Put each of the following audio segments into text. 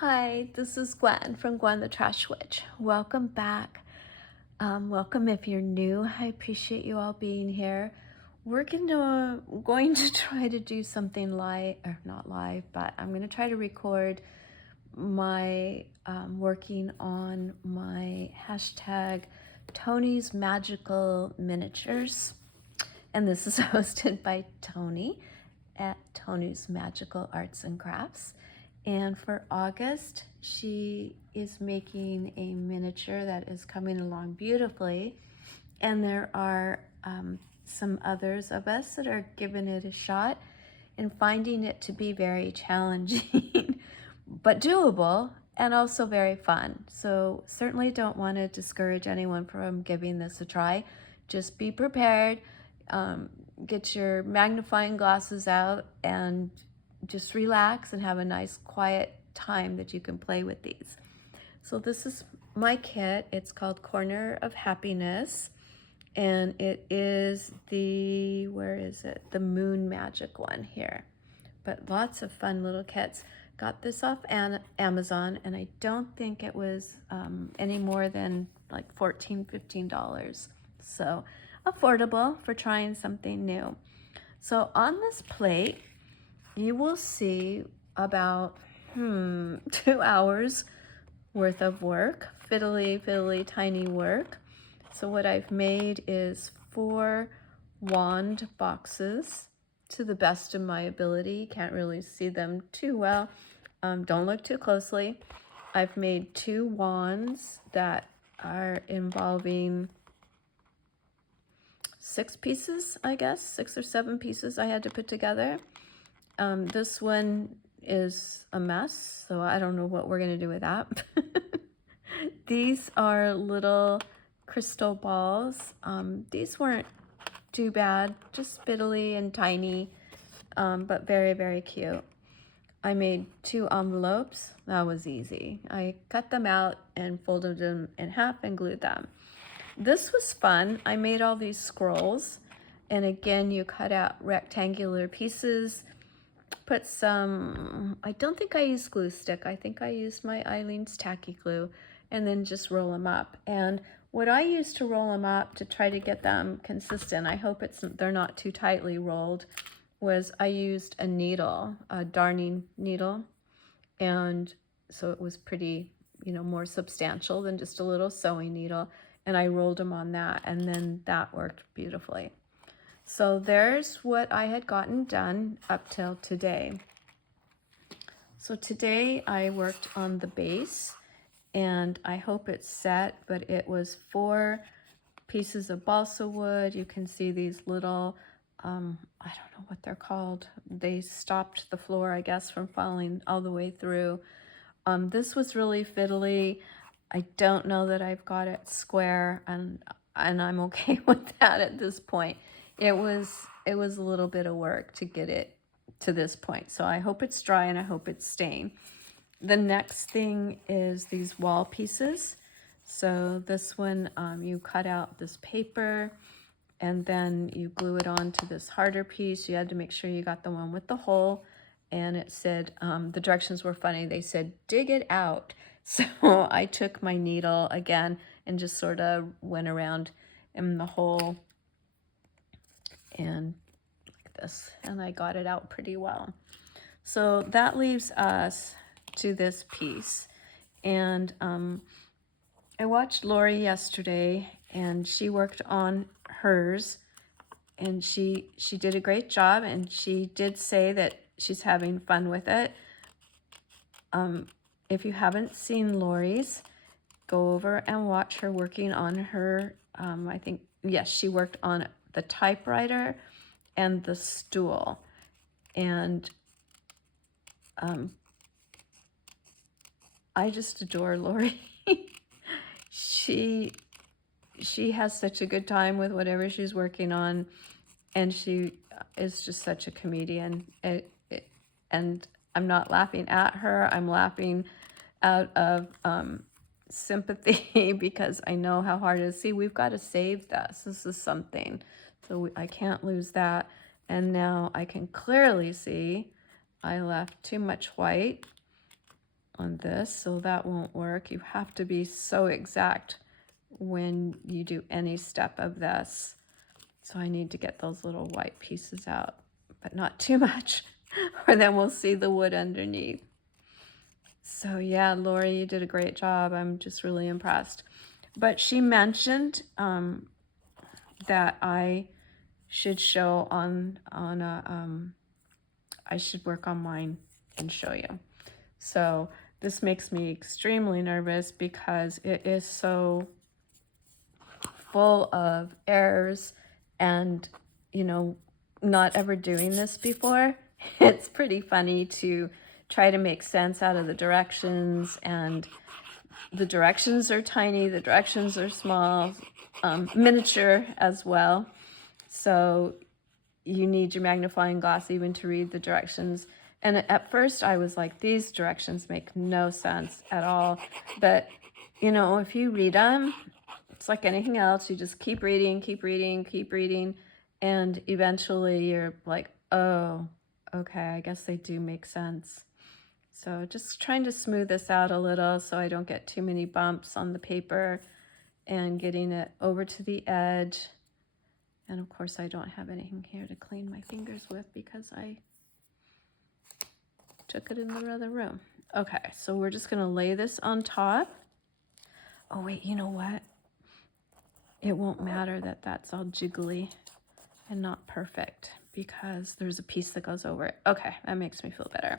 Hi, this is Gwen from Gwen the Trash Witch. Welcome back. Welcome if you're new. I appreciate you all being here. We're going to try to do something live, or not live, but I'm going to try to record my working on my hashtag Tony's Magical Miniatures. And this is hosted by Tony at Tony's Magical Arts and Crafts. And for August, she is making a miniature that is coming along beautifully. And there are some others of us that are giving it a shot and finding it to be very challenging, but doable and also very fun. So certainly don't want to discourage anyone from giving this a try. Just be prepared. Get your magnifying glasses out and just relax and have a nice quiet time that you can play with these. So this is my kit. It's called Corner of Happiness, and it is the, where is it? The Moon Magic one here. But lots of fun little kits. Got this off Amazon, and I don't think it was any more than like $14, $15. So affordable for trying something new. So on this plate, you will see about 2 hours worth of work, fiddly tiny work. So what I've made is 4 wand boxes to the best of my ability. Can't really see them too well. Don't look too closely. I've made 2 wands that are involving 6 pieces, I guess, 6 or 7 pieces I had to put together. This one is a mess, so I don't know what we're going to do with that. These are little crystal balls. These weren't too bad, just spittly and tiny, but very, very cute. I made 2 envelopes. That was easy. I cut them out and folded them in half and glued them. This was fun. I made all these scrolls, and again, you cut out rectangular pieces, put some, I don't think I used glue stick. I think I used my Eileen's tacky glue, and then just roll them up. And what I used to roll them up to try to get them consistent, I hope they're not too tightly rolled, was I used a needle, a darning needle. And so it was pretty, more substantial than just a little sewing needle. And I rolled them on that, and then that worked beautifully. So there's what I had gotten done up till today. So today I worked on the base, and I hope it's set, but it was 4 pieces of balsa wood. You can see these little, I don't know what they're called. They stopped the floor, I guess, from falling all the way through. This was really fiddly. I don't know that I've got it square, and I'm okay with that at this point. It was a little bit of work to get it to this point. So I hope it's dry and I hope it's staying. The next thing is these wall pieces. So this one, you cut out this paper and then you glue it onto this harder piece. You had to make sure you got the one with the hole. And it said, the directions were funny. They said, dig it out. So I took my needle again and just sort of went around in the hole and like this. And I got it out pretty well. So that leaves us to this piece. And I watched Lori yesterday, and she worked on hers, and she did a great job, and she did say that she's having fun with it. If you haven't seen Lori's, go over and watch her working on her, I think, yes, she worked on the typewriter and the stool. And I just adore Lori. She has such a good time with whatever she's working on, and she is just such a comedian. And I'm not laughing at her. I'm laughing out of sympathy because I know how hard it is. See, we've got to save this. This is something. So I can't lose that. And now I can clearly see I left too much white. on this, so that won't work. You have to be so exact when you do any step of this. So I need to get those little white pieces out, but not too much, or then we'll see the wood underneath. So yeah, Lori, you did a great job. I'm just really impressed. But she mentioned that I should show on a, I should work on mine and show you. So this makes me extremely nervous because it is so full of errors and, you know, not ever doing this before. It's pretty funny to try to make sense out of the directions, and the directions are tiny, the directions are small, miniature as well. So you need your magnifying glass even to read the directions. And at first I was like, these directions make no sense at all. But, you know, if you read them, it's like anything else. You just keep reading, keep reading, keep reading. And eventually you're like, oh, okay, I guess they do make sense. So just trying to smooth this out a little so I don't get too many bumps on the paper, and getting it over to the edge. And of course I don't have anything here to clean my fingers with because I took it in the other room. Okay, so we're just gonna lay this on top. Oh wait, you know what? It won't matter that that's all jiggly and not perfect because there's a piece that goes over it. Okay, that makes me feel better.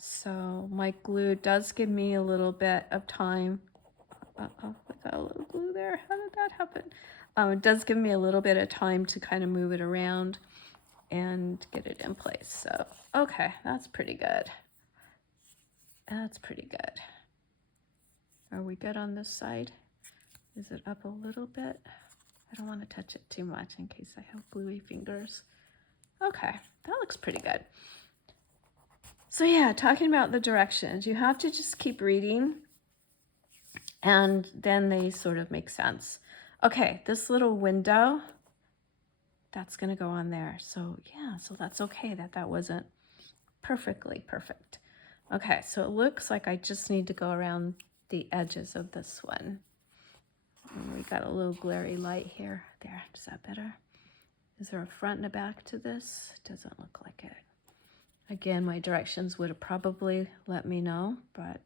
So my glue does give me a little bit of time. Uh-oh, we got a little glue there. How did that happen? It does give me a little bit of time to kind of move it around and get it in place. So, okay, that's pretty good. That's pretty good. Are we good on this side? Is it up a little bit? I don't want to touch it too much in case I have gluey fingers. Okay, that looks pretty good. So yeah, talking about the directions, you have to just keep reading and then they sort of make sense. Okay, this little window, that's gonna go on there. So yeah, so that's okay that that wasn't perfectly perfect. Okay, so it looks like I just need to go around the edges of this one. And we got a little glary light here. There, is that better? Is there a front and a back to this? Doesn't look like it. Again, my directions would have probably let me know, but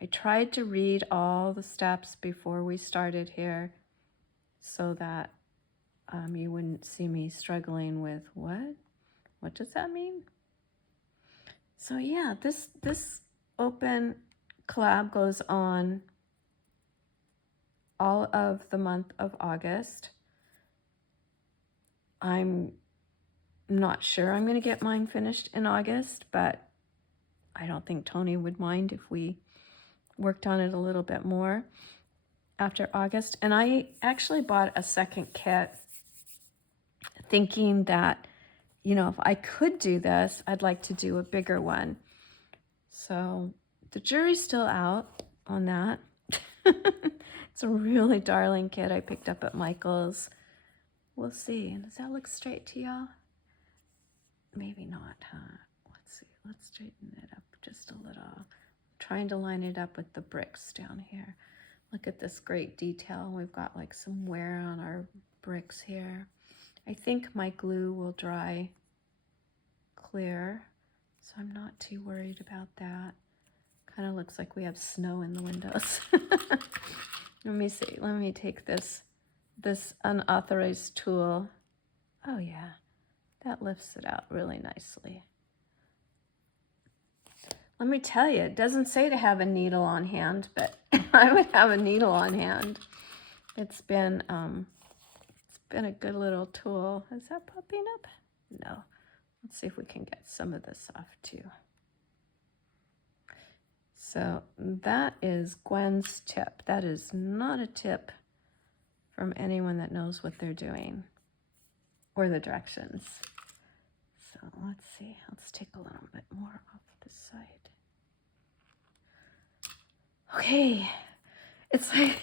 I tried to read all the steps before we started here so that you wouldn't see me struggling with what does that mean? So yeah, this open collab goes on all of the month of August. I'm not sure I'm going to get mine finished in August, but I don't think Tony would mind if we worked on it a little bit more after August. And I actually bought a second kit thinking that, you know, if I could do this, I'd like to do a bigger one. So the jury's still out on that. It's a really darling kit I picked up at Michael's. We'll see. Does that look straight to y'all? Maybe not, huh? Let's see. Let's straighten it up just a little. I'm trying to line it up with the bricks down here. Look at this great detail. We've got like some wear on our bricks here. I think my glue will dry clear, so I'm not too worried about that. Kind of looks like we have snow in the windows. Let me see. Let me take this unauthorized tool. Oh yeah, that lifts it out really nicely. Let me tell you, it doesn't say to have a needle on hand, but I would have a needle on hand. It's been a good little tool. Is that popping up? No. Let's see if we can get some of this off too. So that is Gwen's tip. That is not a tip from anyone that knows what they're doing or the directions. So let's see. Let's take a little bit more off this side. Okay. It's like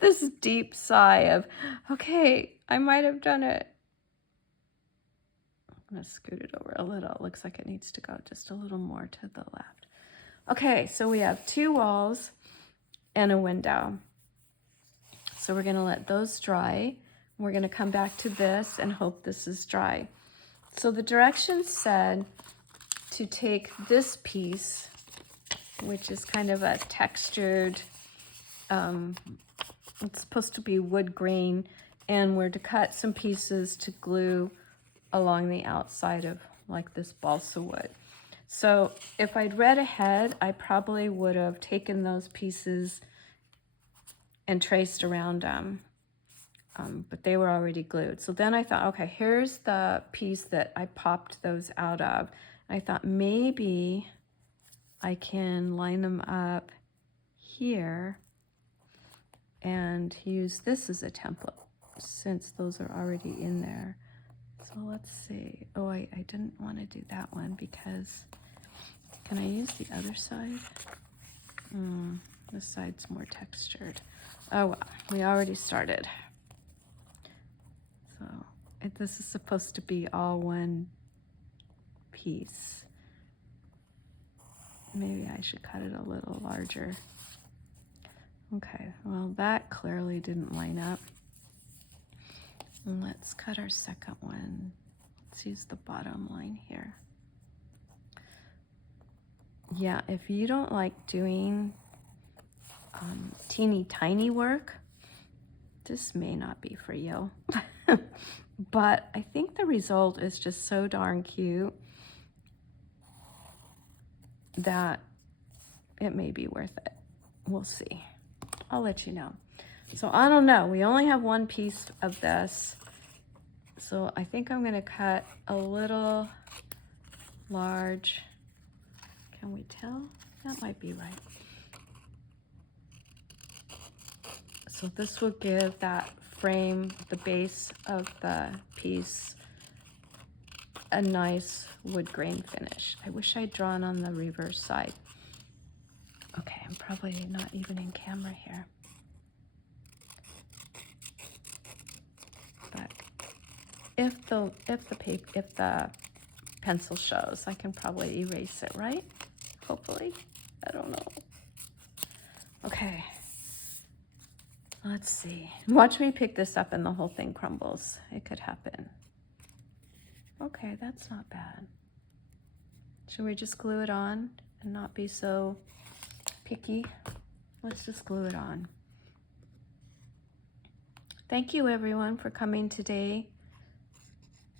this deep sigh of, okay, I might have done it. I'm going to scoot it over a little. It looks like it needs to go just a little more to the left. Okay, so we have 2 walls and a window. So we're going to let those dry. We're going to come back to this and hope this is dry. So the directions said to take this piece, which is kind of a textured, it's supposed to be wood grain, and we're to cut some pieces to glue along the outside of like this balsa wood. So if I'd read ahead, I probably would have taken those pieces and traced around them, but they were already glued. So then I thought, okay, here's the piece that I popped those out of. I thought maybe I can line them up here and use this as a template since those are already in there. So let's see. Oh, I didn't want to do that one because, can I use the other side? This side's more textured. Oh well, we already started. So this is supposed to be all one piece. Maybe I should cut it a little larger. Okay, well that clearly didn't line up. Let's cut our second one. Let's use the bottom line here. Yeah, if you don't like doing teeny tiny work, this may not be for you. But I think the result is just so darn cute that it may be worth it. We'll see. I'll let you know. So I don't know. We only have one piece of this. So I think I'm going to cut a little large. Can we tell? That might be right. So this will give that frame, the base of the piece, a nice wood grain finish. I wish I'd drawn on the reverse side. Okay, I'm probably not even in camera here. But if the pencil shows, I can probably erase it, right? Hopefully. I don't know. Okay. Let's see. Watch me pick this up and the whole thing crumbles. It could happen. Okay, that's not bad. Should we just glue it on and not be so picky? Let's just glue it on. Thank you everyone for coming today.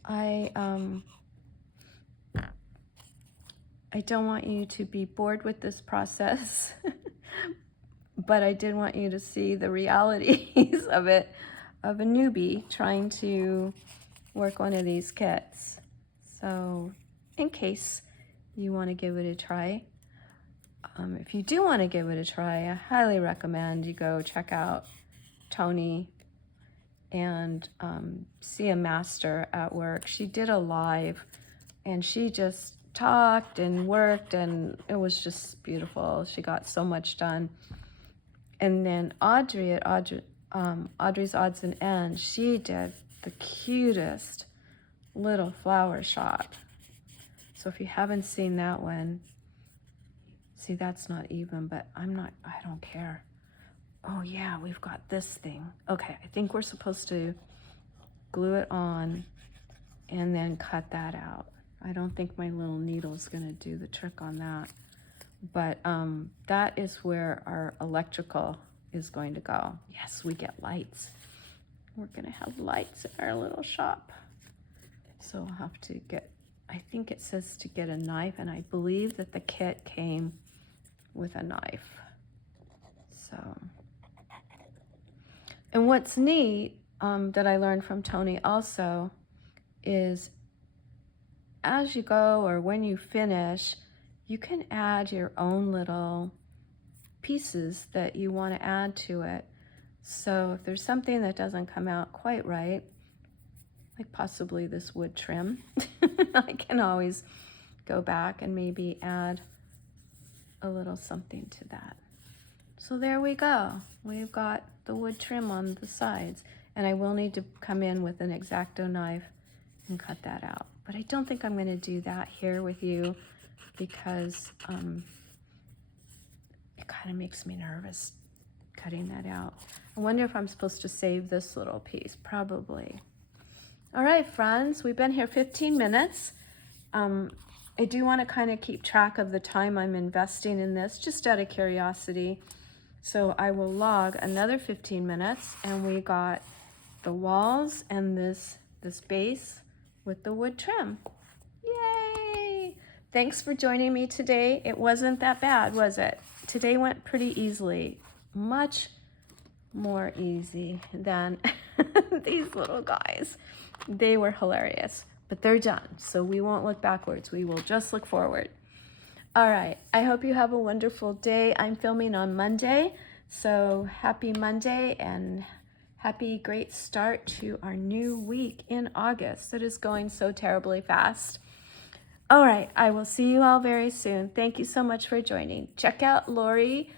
I don't want you to be bored with this process, but I did want you to see the realities of it, of a newbie trying to work one of these kits. So in case you want to give it a try, if you do want to give it a try, I highly recommend you go check out Tony and see a master at work. She did a live and she just talked and worked and it was just beautiful. She got so much done. And then Audrey at Audrey's Odds and Ends, she did the cutest little flower shop. So if you haven't seen that one, see, that's not even, but I don't care. Oh yeah, we've got this thing. Okay, I think we're supposed to glue it on and then cut that out. I don't think my little needle's gonna do the trick on that. But that is where our electrical is going to go. Yes, we get lights. We're gonna have lights in our little shop. So I'll have to get, I think it says to get a knife, and I believe that the kit came with a knife. So, and what's neat that I learned from Tony also is as you go or when you finish, you can add your own little pieces that you want to add to it. So if there's something that doesn't come out quite right, like possibly this wood trim, I can always go back and maybe add a little something to that. So there we go. We've got the wood trim on the sides, and I will need to come in with an X-Acto knife and cut that out. But I don't think I'm going to do that here with you because It kind of makes me nervous cutting that out. I wonder if I'm supposed to save this little piece. Probably. All right, friends, we've been here 15 minutes. I do want to kind of keep track of the time I'm investing in this, just out of curiosity. So I will log another 15 minutes, and we got the walls and this base with the wood trim. Yay! Thanks for joining me today. It wasn't that bad, was it? Today went pretty easily. Much more easy than these little guys. They were hilarious, but they're done. So we won't look backwards. We will just look forward. All right. I hope you have a wonderful day. I'm filming on Monday. So happy Monday and happy great start to our new week in August. It is going so terribly fast. All right. I will see you all very soon. Thank you so much for joining. Check out Lori,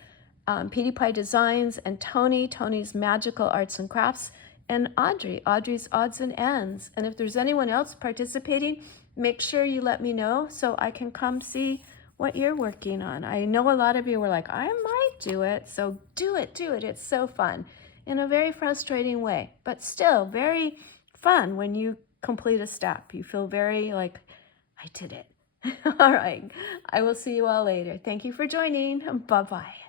Petey Pie Designs, and Tony's Magical Arts and Crafts, and Audrey's Odds and Ends. And if there's anyone else participating, make sure you let me know so I can come see what you're working on. I know a lot of you were like, I might do it. So do it. It's so fun in a very frustrating way, but still very fun when you complete a step. You feel very like, I did it. All right. I will see you all later. Thank you for joining. Bye-bye.